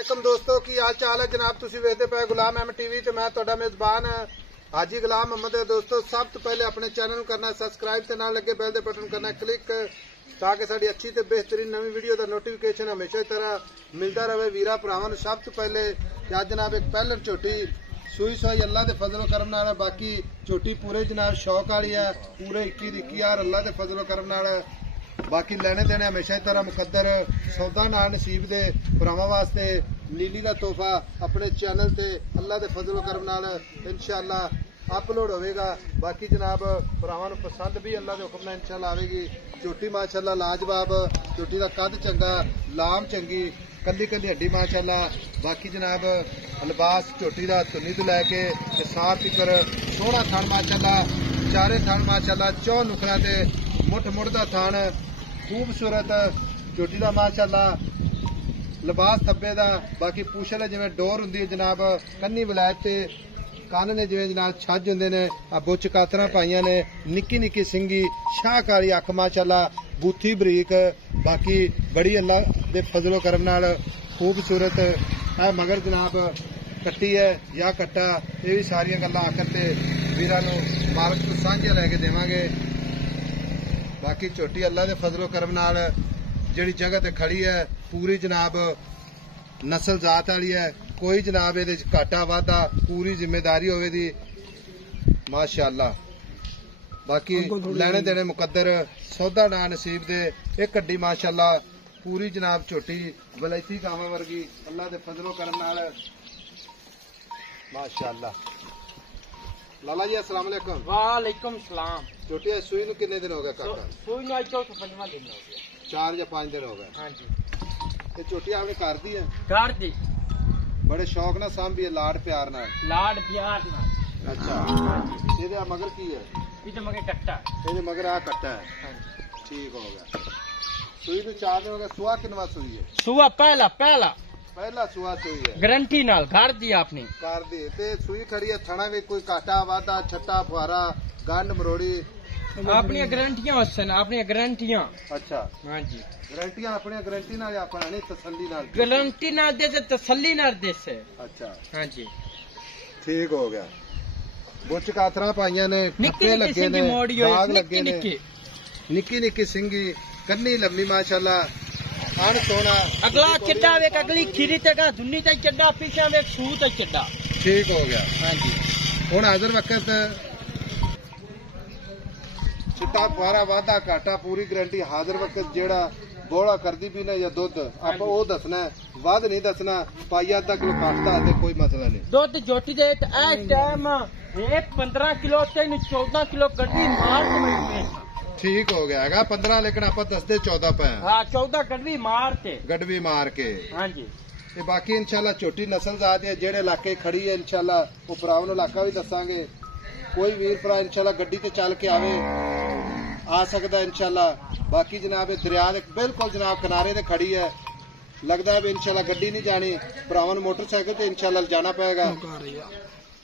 वालेकुम दोस्तों की हाल चाल है जनाब तुसीं वेखदे पे गुलाम अहमद टीवी ते मैं तुहाडा मेजबान हाजी गुलाम मोहम्मद है। दोस्तों सब तो पहले अपने चैनल करना सब्सक्राइब ते नाल लगे बेल दे बटन करना क्लिक ताकि साडी अच्छी ते बेहतरीन नवी वीडियो दा नोटिफिकेशन हमेशा की तरह मिलता रहे वीरा भरावां नूं। सब तो पहले अज जनाब एक पैलर झोटी सूई सोई अल्लाह दे फजलो करम नाल बाकी झोटी पूरे जनाब शौक वाली है पूरे 21 अल्लाह दे फजलो करम नाल बाकी लेने देने हमेशा की तरह मुकद्दर सौदा नाल नसीब दे भरावां वास्ते नीली का तोहफा अपने चैनल ते अल्लाह दे फजलो करम नाल इंशाअल्लाह अपलोड होगा। बाकी जनाब भरावां नूं पसंद भी अल्लाह दे हुक्म नाल इंशाअल्लाह आवेगी। झोटी माशाअल्लाह लाजवाब झोटी का कद चंगा लाम चंगी कली कली हड्डी माशाअल्लाह। बाकी जनाब लिबास झोटी का धुनी तो लैके साफ फिकर सोहना थन माशाअल्लाह चारे थन माशाअल्लाह चौ नुकड़ा ते मुठ मुड़दा थन खूबसूरत झोटी का माशाअल्लाह लिबास थब्बे का। बाकी पूछल जिवें डोर हुंदी है जनाब कन्नी विलायत ते कन्न ने जिवें जनाब छज हुंदे ने बुच कातरां पाईयां ने निक्की निक्की सिंगी शाहकारी अख माशाअल्लाह बूथी बरीक बाकी बड़ी अल्लाह दे फजलो करम नाल खूबसूरत है। मगर जनाब कट्टी है या कट्टा ये भी सारियां गल्लां आखर ते वीरां नूं मालक तों सांझे लैके देवांगे। बाकी झोटी अल्लाह दे फजलो करम नाल जिहड़ी जगह ते खड़ी है पूरी जनाब नस्ल जात वाली है कोई जनाब ये घाटा वाधा पूरी जिम्मेदारी होगी माशाअल्लाह। बाकी लेने देने मुकद्दर सौदा ना नसीब दे एक हड्डी माशाअल्लाह पूरी जनाब झोटी वलैती गावां वर्गी अल्लाह दे फजलो करम नाल माशाअल्लाह। लाला जी अस्सलाम वालेकुम। वालेकुम सलाम। झोटी सूई नूं कितने दिन हो गए काका? सूई नूं चौथा पंजवां दिन हो गया। 4 या 5 दिन हो गए। हाँ जी। ये झोटी आपने कर दी है? कर दी। बड़े शौक ना सांभी है लाड प्यार नाल। लाड प्यार नाल। अच्छा ये मगर की है? ये मगर कट्टा। ये मगर आ कट्टा है। हाँ जी। ठीक हो गया। सूई तो 4 दिन हो गए। सुआ किनवा सूई है? सुआ पहला सुआ सूई है। गारंटी नाल कर दी आपने। कर दी ते सूई खड़ी है थना भी कोई काटा वादा छट्टा फुहारा गंड मरोड़ी अपनी गारंटियां हसन अपनी गारंटियां। अच्छा हाँ जी गारंटियां अपनी गारंटी नाल अपना नहीं तसल्ली नाल गारंटी नाल दे ते तसल्ली नाल दे से। अच्छा हाँ जी ठीक हो गया। बुच कातरा पाइयां ने निक्की लगे ने दाग लगे ने निक्की निक्की सिंगी कन्नी लम्मी माशाअल्लाह अन सोना अगला चड्डा वेख अगली खीरी तक धुनी तक चड्डा पीछे वेख सू तक चड्डा। ठीक हो गया। हाँ जी हुण हाजिर वक्त चिट्टा फुहारा वाधा घाटा पूरी गारंटी हाजिर वक्त जेड़ा बोला करदी भी ना या दुध आप वो दसना वध नहीं दसना पाइया अद्धा किलो काटता है कोई मसला नहीं। दुध झोटी दे टाइम 15 किलो ते 14 किलो गड्डी मार के ठीक हो गया है 15 लेकिन आप दसते 14 पे। हाँ 14 गडवी मार के गडवी मार के। हाँ जी ते बाकी इंशाल्लाह छोटी नस्ल जात है जेड़े इलाके खड़ी है इंशाल्लाह वो भरावां इलाका भी दसांगे। कोई वीर भरा इंशाल्लाह गड्डी ते चल के आवे आ सकता है इंशाल्लाह। बाकी जनाब दरिया बिल्कुल जनाब किनारे ते खड़ी है लगता है इंशाल्लाह गड्डी नहीं जानी भरावां नूं मोटरसाइकिल ते इंशाल्लाह जाना पड़ेगा।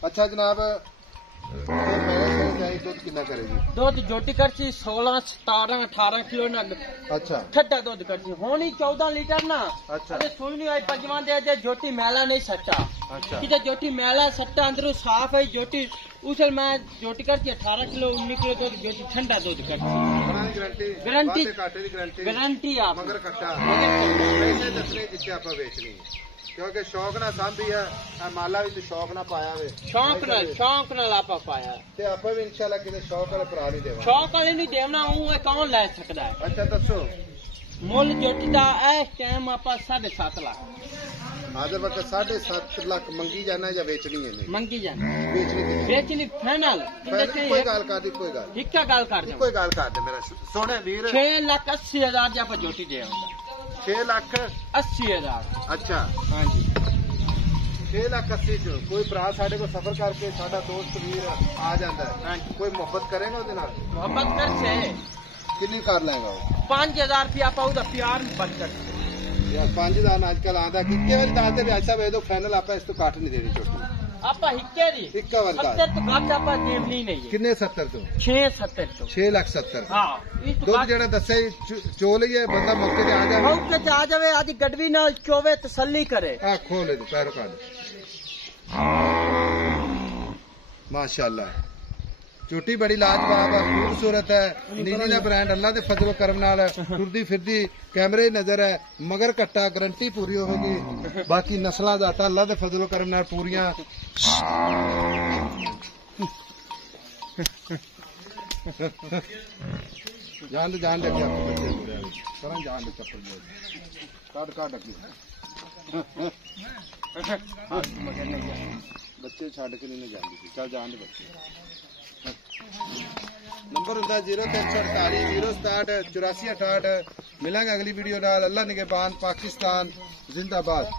अच्छा जनाब दुध कितना करेगी? दुध झोटी करची 16 17 18 किलो ना। अच्छा ठंडा दुध करची होनी 14 लीटर ना। अच्छा अरे सुई नहीं आई पंजवां दे झोटी मैला नहीं सट्टा। अच्छा कि झोटी मैला सट्टा अंदरों साफ है झोटी उसल मैं झोटी करची 18 किलो 19 किलो दूध झोटी ठंडा दूध करची गारंटी गारंटी आप मगर कट्टा दसने जिथे आप बेचनी क्योंकि शौक ना सांभी है माला भी शौक ना पाया वे शौक नाल आपा पाया ते आपा भी इंशाल्लाह किते शौक वाले भरा नहीं देवा शौक वाले नहीं देवना हूं कौन ले सकदा है। अच्छा दसो मुल झोटी दा इस टाइम आपा 7.5 लाख हाजिर वक्त 7.5 लाख मंगी जाना या बेचनी है? मंगी जाना बेचनी फाइनल कोई गल कर दी कोई गल एक गल कर दे कोई गल कर दे मेरा सोने वीर 6,80,000 दी आपा झोटी दे 6,80,000। अच्छा हाँ जी 6,80,000 च कोई भरा साडे को सफर करके साडा दोस्त वीर आ जाता है हाँ कोई मोहब्बत करेगा उसदे नाल? मोहब्बत कर से कितनी कर लेगा? 5,000 रुपया आपा उदा प्यार मोहब्बत कर 5,000 आजकल आंदा कि केवल दाते भी अच्छा भेज दो फाइनल आप इस तो काट नहीं देनी छोटी आपा हिक्के दी ਇੱਕਾ ਵਰਗਾ 70 तो घट आपा देवनी नहीं है ਕਿੰਨੇ 70 ਤੋਂ 670 तो 6,70,000 हाँ इस तो ਦੁੱਧ ਜਿਹੜਾ ਦੱਸਿਆ ਸੀ, ਚੋ ਲਈਏ ਬੰਦਾ ਮੌਕੇ ਤੇ ਆ ਜਾਵੇ मौके ते आ जावे आदि गडवी नाल चोवे तसल्ली करे ਆ ਖੋਲੇ ਦੇ ਪੈਰ ਕਾਢ ਮਾਸ਼ਾਅੱਲਾ ਝੋਟੀ ਬੜੀ ਲਾਜਵਾਬ ਹੈ ਖੂਬਸੂਰਤ ਹੈ ਨੀਲੀ ਦਾ ਬ੍ਰਾਂਡ ਅੱਲਾ ਦੇ ਫਜ਼ਲ ਕਰਮ ਨਾਲ ਤੁਰਦੀ ਫਿਰਦੀ ਕੈਮਰੇ ਨਜ਼ਰ ਹੈ ਮਗਰ ਕੱਟਾ ਗਰੰਟੀ ਪੂਰੀ ਹੋਵੇਗੀ ਬਾਕੀ ਨਸਲਾਂ ਦਾ ਤਾਂ ਅੱਲਾ ਦੇ ਫਜ਼ਲ ਕਰਮ ਨਾਲ ਪੂਰੀਆਂ ਜਾਨ ਦੇ ਅੱਗੇ ਆਪਣੇ ਬੱਚੇ ਜੁੜਿਆ ਕਰਾਂ ਜਾਨ ਦੇ ਚੱਪਲ ਕਾਢ ਅੱਗੇ ਬੱਚੇ ਛੱਡ ਕੇ ਨਹੀਂ ਜਾਂਦੀ ਸੀ ਚੱਲ ਜਾਣ ਦੇ ਬੱਚੇ ਨੰਬਰ ਹੁੰਦਾ 0348 067 8468 ਮਿਲਾਂਗੇ ਅਗਲੀ ਵੀਡੀਓ ਨਾਲ ਅੱਲਾ ਨਿਗਹਿਬਾਨ ਪਾਕਿਸਤਾਨ ਜ਼ਿੰਦਾਬਾਦ